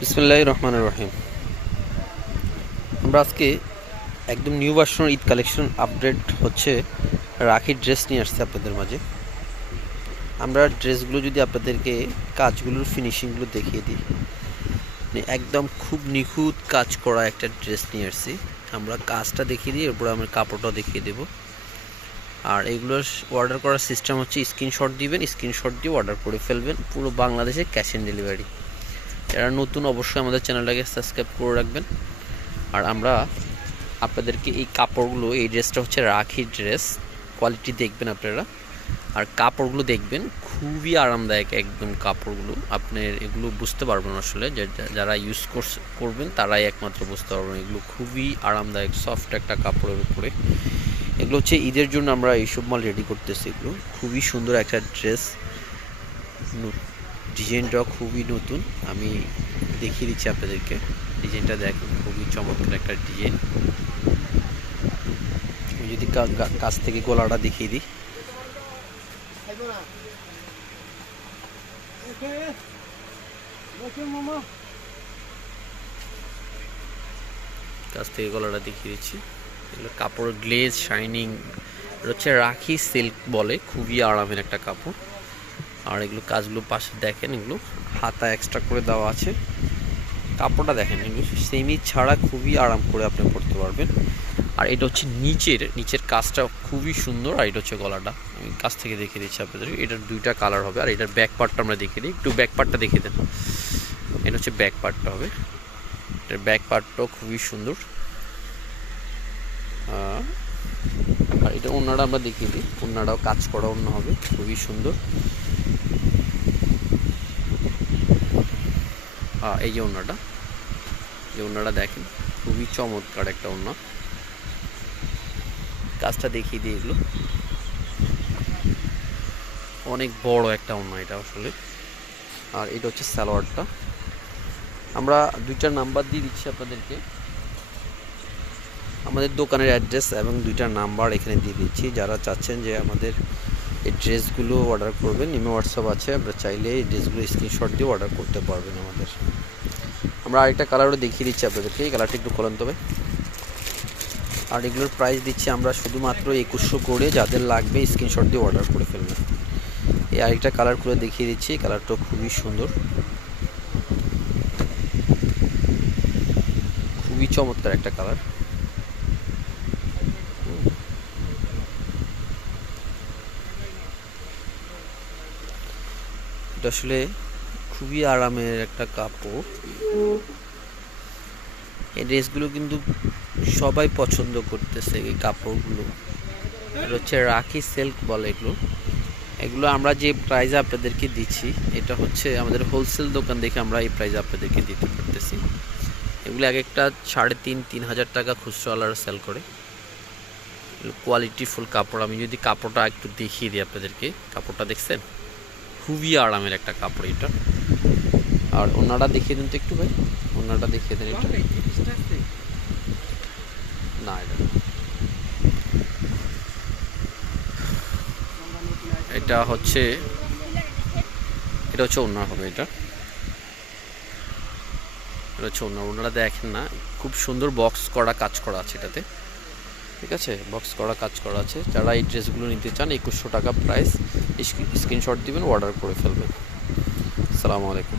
বিসমিল্লাহির রহমানির রহিম। আমরা আজকে একদম নিউ ভার্সনের ঈদ কালেকশন আপডেট হচ্ছে রাখির ড্রেস নিয়ে আসছি আপনাদের মাঝে। আমরা ড্রেসগুলো যদি আপনাদেরকে কাজগুলোর ফিনিশিংগুলো দেখিয়ে দিই, একদম খুব নিখুঁত কাজ করা একটা ড্রেস নিয়ে আসছি। আমরা কাজটা দেখিয়ে দিই, এরপরে আমরা কাপড়টাও দেখিয়ে দেবো। আর এগুলোর অর্ডার করার সিস্টেম হচ্ছে স্ক্রিনশট দিবেন, স্ক্রিনশট দিয়ে অর্ডার করে ফেলবেন। পুরো বাংলাদেশে ক্যাশ অন ডেলিভারি। যারা নতুন অবশ্যই আমাদের চ্যানেলটাকে সাবস্ক্রাইব করে রাখবেন। আর আমরা আপনাদেরকে এই কাপড়গুলো, এই ড্রেসটা হচ্ছে রাখি ড্রেস, কোয়ালিটি দেখবেন আপনারা। আর কাপড়গুলো দেখবেন খুবই আরামদায়ক একদম কাপড়গুলো। আপনার এগুলো বুঝতে পারবেন আসলে, যারা ইউজ করবেন তারাই একমাত্র বুঝতে পারবেন। এগুলো খুবই আরামদায়ক, সফট একটা কাপড়ের উপরে। এগুলো হচ্ছে ঈদের জন্য আমরা এইসব মাল রেডি করতেছি। এগুলো খুবই সুন্দর একটা ড্রেস, ডিজাইনটা খুবই নতুন। আমি দেখিয়ে দিচ্ছি আপনাদেরকে, ডিজাইনটা দেখুন, খুবই চমৎকার একটা ডিজাইন। আমি যদি কাছ থেকে গলাটা দেখিয়ে দিই, কাছ থেকে গলাটা দেখিয়ে দিচ্ছি। এগুলো কাপড় গ্লেজ শাইনিং, হচ্ছে রাখি সিল্ক বলে, খুবই আরামের একটা কাপড়। আর এগুলো কাজগুলো পাশে দেখেন, এগুলো হাতা এক্সট্রা করে দেওয়া আছে। কাপড়টা দেখেন, এগুলো সেমি ছাড়া খুবই আরাম করে আপনি পরতে পারবেন। আর এটা হচ্ছে নিচের কাজটা খুবই সুন্দর। আর এটা হচ্ছে গলাটা, আমি কাছ থেকে দেখিয়ে দিচ্ছি আপনাদের। এটার দুইটা কালার হবে। আর এটার ব্যাক পার্টটা আমরা দেখিয়ে দিই, একটু ব্যাক পার্টটা দেখিয়ে দেন। এটা হচ্ছে ব্যাক পার্টটা হবে, এটার ব্যাক পার্টটাও খুবই সুন্দর। আর এটা ওড়নাটা আমরা দেখিয়ে দিই, ওড়নাটাও কাজ করা ওড়না হবে, খুবই সুন্দর। এই যে ওড়নাটা, এই ওড়নাটা দেখেন, খুবই চমৎকার একটা ওড়না। কাজটা দেখিয়ে দিই, এগুলো অনেক বড় একটা ওড়না এটা আসলে। আর এটা হচ্ছে সালোয়ারটা। আমরা দুইটা নাম্বার দিয়ে দিচ্ছি আপনাদেরকে, আমাদের দোকানের অ্যাড্রেস এবং দুইটা নাম্বার এখানে দিয়ে দিচ্ছি। যারা চাচ্ছেন যে আমাদের এই ড্রেসগুলো অর্ডার করবেন, নিমে হোয়াটসঅ্যাপ আছে, আপনারা চাইলে এই ড্রেসগুলো স্ক্রিনশট দিয়ে অর্ডার করতে পারবেন আমাদের। আমরা আরেকটা কালারও দেখিয়ে দিচ্ছি আপনাদেরকে, এই কালারটা একটু খোলেন তবে। আর এগুলোর প্রাইস দিচ্ছি আমরা শুধুমাত্র 2100 করে, যাদের লাগবে স্ক্রিনশট দিয়ে অর্ডার করে ফেলবেন। এই আরেকটা কালার করে দেখিয়ে দিচ্ছি, কালারটাও খুবই সুন্দর, খুবই চমৎকার একটা কালার। এটা আসলে খুবই আরামের একটা কাপড়। এই ড্রেসগুলো কিন্তু সবাই পছন্দ করতেছে, এই কাপড়গুলো। এটা হচ্ছে রাখি সিল্ক বলে এগুলো। এগুলো আমরা যে প্রাইসে আপনাদেরকে দিচ্ছি, এটা হচ্ছে আমাদের হোলসেল দোকান দেখে আমরা এই প্রাইসে আপনাদেরকে দিতে পারতেছি। এগুলো এক একটা 3,500 টাকা খুচরাওয়ালারা সেল করে। কোয়ালিটি ফুল কাপড়। আমি যদি কাপড়টা একটু দেখিয়ে দিই আপনাদেরকে, কাপড়টা দেখছেন, খুবই আরামের একটা কাপড় এটা। আর ওনাটা দেখিয়ে দিন তো একটু ভাই, ওনাটা দেখিয়ে দেন। এটা না, এটা হচ্ছে ওড়না হবে। এটা হচ্ছে ওড়নাটা দেখেন না, খুব সুন্দর বক্স করা কাজ করা আছে এটাতে। ঠিক আছে, বক্স করা কাজ করা আছে। যারা এই ড্রেসগুলো নিতে চান, 2100 টাকা প্রাইস, স্ক্রিনশট দিবেন, অর্ডার করে ফেলবেন। আসসালামু আলাইকুম।